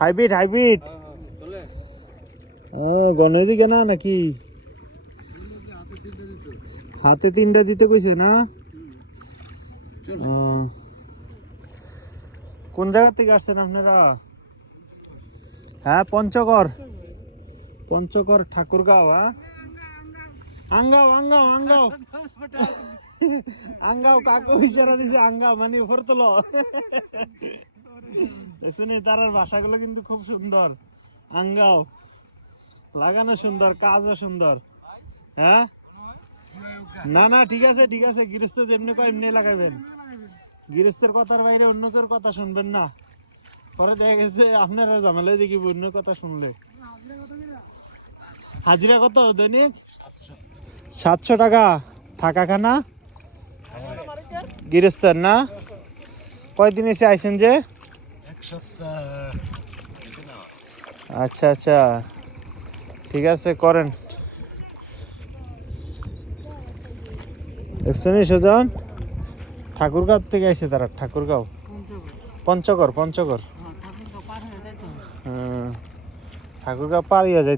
hybrid hybrid ও গণে দিকে না নাকি হাতে 3টা দিতে কইছে না কোন জায়গা থেকে আসছেন আপনারা হ্যাঁ পঞ্চগড় ঠাকুরগাঁও হ্যাঁ আঙ্গাও আঙ্গাও আঙ্গাও আঙ্গাও কাকু ইশারা দিছে আঙ্গাও মানে উপর তোলো শুনে তার ভাষাগুলো কিন্তু খুব সুন্দর আঙ্গাও লাগানো সুন্দর কাজও সুন্দর হ্যাঁ না না ঠিক আছে গৃহস্থ যেমনি কয় এমনি লাগাবেন গৃহস্থের কথার বাইরে অন্য কেউ কথা শুনবেন না পরে দেখা গেছে আপনারা ঝামেলাই দেখিব অন্য কথা শুনলে হাজিরা কত দৈনিক 700 টাকা থাকা খানা গৃহস্থের না কয়দিন এসে আইছেন যে আচ্ছা আচ্ছা ঠিক আছে করেন শুনি সুজন ঠাকুরগাঁও থেকে আইছে তারা ঠাকুরগাঁও পঞ্চগড় ঠাকুরগাঁও পার হইয়া যায়